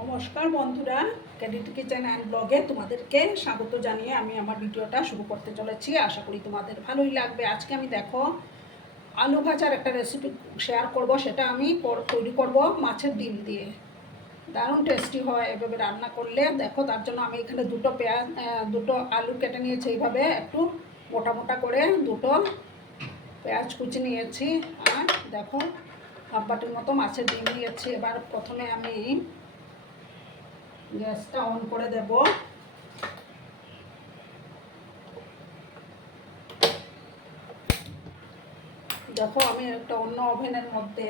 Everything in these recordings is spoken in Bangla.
নমস্কার বন্ধুরা, ক্যাডিট কিচেন অ্যান্ড ব্লগে তোমাদেরকে স্বাগত জানিয়ে আমি আমার ভিডিওটা শুরু করতে চলেছি। আশা করি তোমাদের ভালোই লাগবে। আজকে আমি দেখো আলু ভাজার একটা রেসিপি শেয়ার করব। সেটা আমি তৈরি করব মাছের ডিম দিয়ে। দারুণ টেস্টি হয় এভাবে রান্না করলে। দেখো, তার জন্য আমি এখানে দুটো আলু কেটে নিয়েছি। এইভাবে একটু মোটা মোটা করে দুটো পেঁয়াজ কুচি নিয়েছি। আর দেখো, হাফ বাটির মতো মাছের ডিম নিয়েছি। এবার প্রথমে আমি গ্যাসটা অন করে দেব। দেখো, আমি একটা অন্য ওভেনের মধ্যে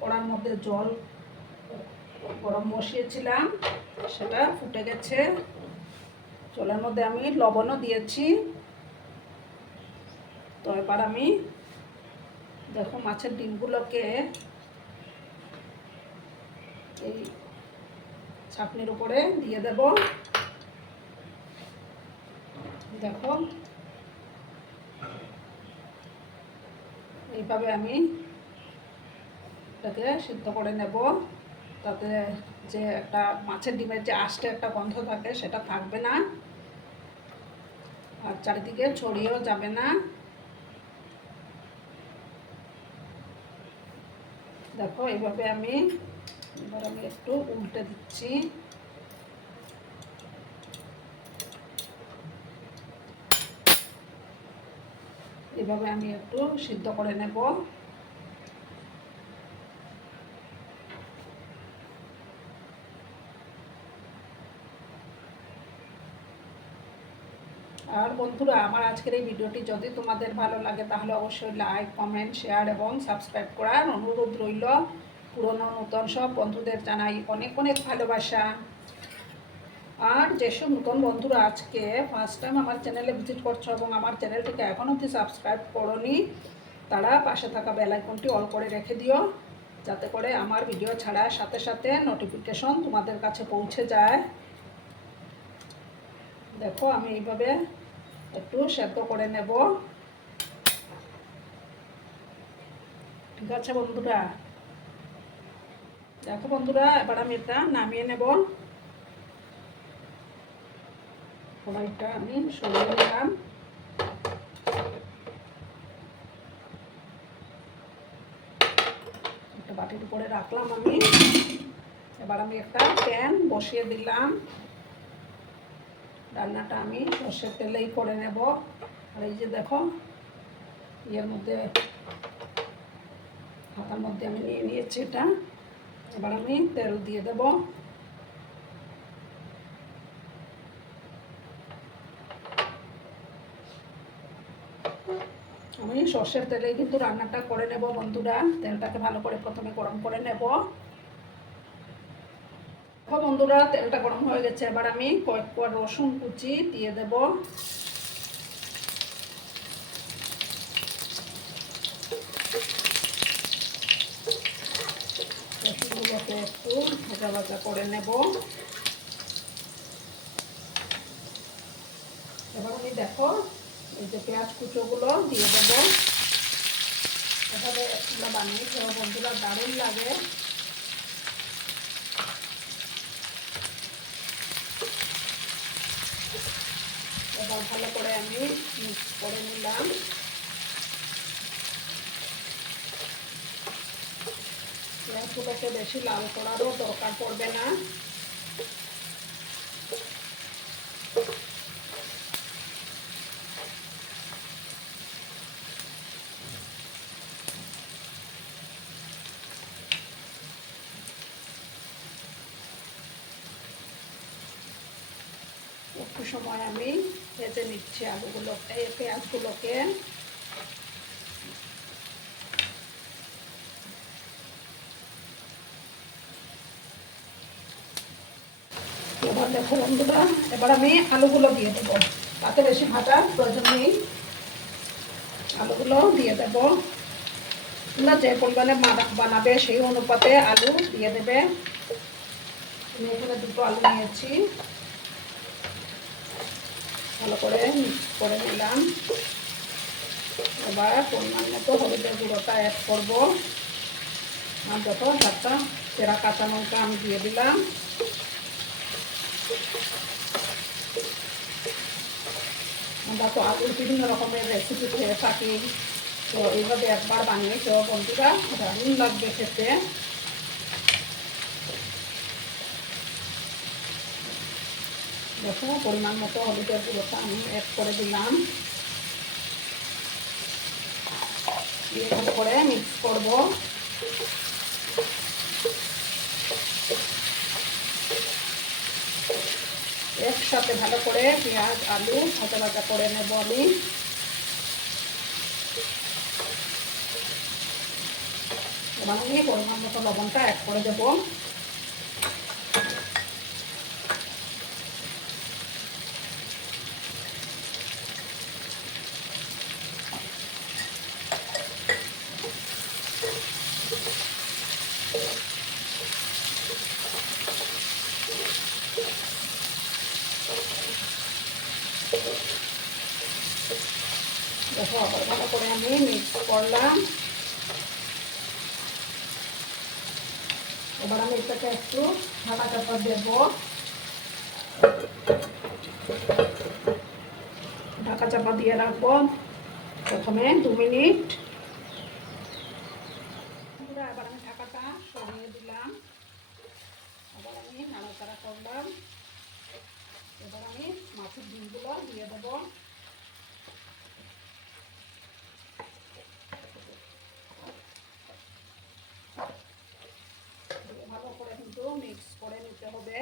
কড়ার মধ্যে জল গরম বসিয়েছিলাম, সেটা ফুটে গেছে। জলের মধ্যে আমি লবণও দিয়েছি। তো এবার আমি দেখো মাছের ডিমগুলোকে এই ছাঁকনির উপরে দিয়ে দেব। দেখো, এইভাবে আমি এটাকে সিদ্ধ করে নেব, তাতে যে একটা মাছের ডিমের যে আষ্টে একটা গন্ধ থাকে সেটা থাকবে না, আর চারিদিকে ছড়িয়েও যাবে না। দেখো, এইভাবে এবার আমি একটু উল্টে দিচ্ছি। এইভাবে আমি একটু সিদ্ধ করে নেব। আর বন্ধুরা, আমার আজকের এই ভিডিওটি যদি তোমাদের ভালো লাগে তাহলে অবশ্যই লাইক, কমেন্ট, শেয়ার এবং সাবস্ক্রাইব করার অনুরোধ রইল। পুরনো নতুন সব বন্ধুদের জানাই অনেক অনেক ভালোবাসা। আর যেসব নতুন বন্ধুরা আজকে ফার্স্ট টাইম আমার চ্যানেলে ভিজিট করছো এবং আমার চ্যানেলটিকে এখন অবধি সাবস্ক্রাইব করোনি, তারা পাশে থাকা বেল আইকনটি অল করে রেখে দিও, যাতে করে আমার ভিডিও ছাড়ার সাথে সাথে নোটিফিকেশন তোমাদের কাছে পৌঁছে যায়। দেখো, আমি এইভাবে একটু সেদ্ধ করে নেব। ঠিক আছে বন্ধুরা। দেখো বন্ধুরা, এবার আমি এটা নামিয়ে নেব। কড়াইটা আমি সরিয়ে নিলাম। একটা বাটির উপরে রাখলাম আমি। এবার আমি একটা প্যান বসিয়ে দিলাম। রান্নাটা আমি সর্ষের তেলেই করে নেব। আর এই যে দেখো, এর মধ্যে হাতার মধ্যে আমি নিয়ে নিয়েছি এটা। এবার আমি তেল দিয়ে দেব। আমি সর্ষের তেলেই কিন্তু রান্নাটা করে নেব বন্ধুরা। তেলটাকে ভালো করে প্রথমে গরম করে নেব। বন্ধুরা, তেলটা গরম হয়ে গেছে। এবার আমি কয়েক কোয়া রসুন কুচি দিয়ে দেব। রসুনগুলোকে একটু ভাজা ভাজা করে নেব। এবার আমি দেখো এই যে পেঁয়াজ কুচোগুলো দিয়ে দেবো। এভাবে এগুলো বানিয়ে খাওয়া বন্ধুরা দারুণ লাগে। এবার ভালো করে আমি মিক্স করে নিলাম। পেঁয়াজগুলোকে বেশি লাল করারও দরকার পড়বে না। একটু সময় আমি ভেজে নিচ্ছি আলুগুলোকে, পেঁয়াজগুলোকে। এবার দেখো বন্ধুরা, এবার আমি আলুগুলো দিয়ে দেবো। তাতে বেশি ভাজার প্রয়োজন নেই। আলুগুলো দিয়ে দেব। তোমরা যে পরিমাণে বানাবে সেই অনুপাতে আলু দিয়ে দেবে। আমি এখানে দুটো আলু নিয়েছি। ভালো করে মিক্স করে নিলাম। এবার পরিমাণ মতো হলুদের গুঁড়োটা অ্যাড করবো। আর যত ভাতটা সেরা কাঁচা লঙ্কা আমি দিয়ে দিলাম। আমরা তো আলুর বিভিন্ন রকমের রেসিপি খেয়ে থাকি, তো এইভাবে একবার বানিয়েছো বন্ধুরা, দারুণ লাগবে খেতে। দেখো পরিমাণ মতো হলুদের গুঁড়োটা আমি অ্যাড করে দিলাম, দিয়ে ভালো করে মিক্স করব। একসাথে ভালো করে পেঁয়াজ আলু ভাজা ভাজা করে নেব আমি। এবার আমি পরিমাণ মতো লবণটা অ্যাড করে দেবো। দেখো আবার ভালো করে আমি মিক্স করলাম। এবার আমি এটাকে একটু ঢাকা চাপা দেব, ঢাকা চাপা দিয়ে রাখবো প্রথমে 2 মিনিট। এবার আমি ঢাকাটা সরিয়ে দিলাম, আবার আমি নাড়াচাড়া করলাম। এবার আমি মাছের ডিমগুলো দিয়ে দেবো। ভালো করে কিন্তু মিক্স করে নিতে হবে।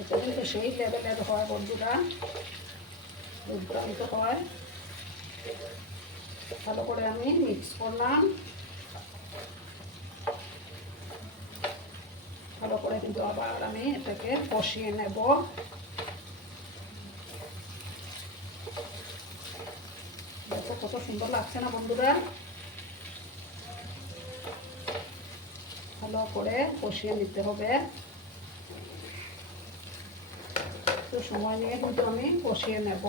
এটা কিন্তু সেই লেভেলের হয় বন্ধুরা, দুর্দান্ত হয়। ভালো করে আমি মিক্স করলাম, ভালো করে কিন্তু আবার আমি এটাকে কষিয়ে নেব। দেখো কত সুন্দর লাগছে না বন্ধুরা, ভালো করে কষিয়ে নিতে হবে। তো সময় নিয়ে কিন্তু আমি কষিয়ে নেব,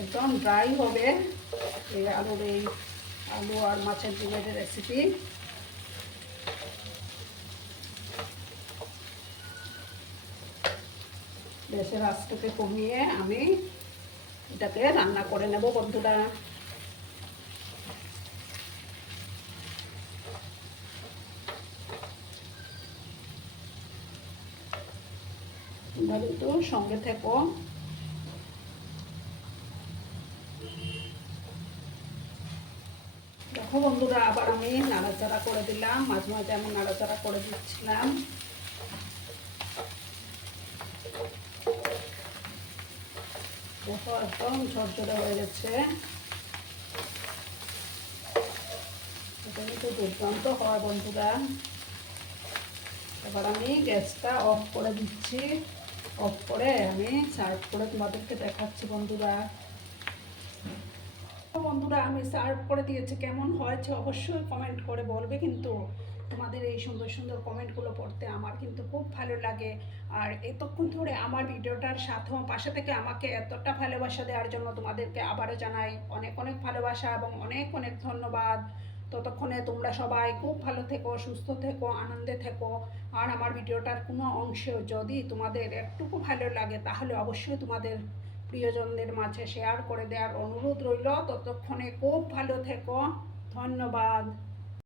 একদম ড্রাই হবে এই আলু আর মাছের ডিমের রেসিপি। গ্যাসের আঁচটাকে কমিয়ে আমি এটাকে রান্না করে নেব বন্ধুরা। তোমরা কিন্তু সঙ্গে থেকো। দেখো বন্ধুরা আবার আমি নাড়াচাড়া করে দিলাম, মাঝে মাঝে আমি নাড়াচাড়া করে দিচ্ছিলাম। দেখো একদম ঝরঝরে হয়ে গেছে, এটা কিন্তু দুর্দান্ত হয় বন্ধুরা। এবার আমি গ্যাসটা অফ করে দিচ্ছি, অফ করে আমি সার্ভ করে তোমাদেরকে দেখাচ্ছি বন্ধুরা। বন্ধুরা আমি সার্ভ করে দিয়েছি, কেমন হয়েছে অবশ্যই কমেন্ট করে বলবে কিন্তু। তোমাদের এই সুন্দর সুন্দর কমেন্টগুলো পড়তে আমার কিন্তু খুব ভালো লাগে। আর এতক্ষণ ধরে আমার ভিডিওটার সাথে পাশে থেকে আমাকে এতটা ভালোবাসা দেওয়ার জন্য তোমাদেরকে আবারও জানাই অনেক অনেক ভালোবাসা এবং অনেক অনেক ধন্যবাদ। ততক্ষণে তোমরা সবাই খুব ভালো থেকো, সুস্থ থেকো, আনন্দে থেকো। আর আমার ভিডিওটার কোনো অংশেও যদি তোমাদের একটুকু ভালো লাগে তাহলে অবশ্যই তোমাদের প্রিয়জনদের মাঝে শেয়ার করে দেওয়ার অনুরোধ রইল। ততক্ষণে খুব ভালো থেকো, ধন্যবাদ।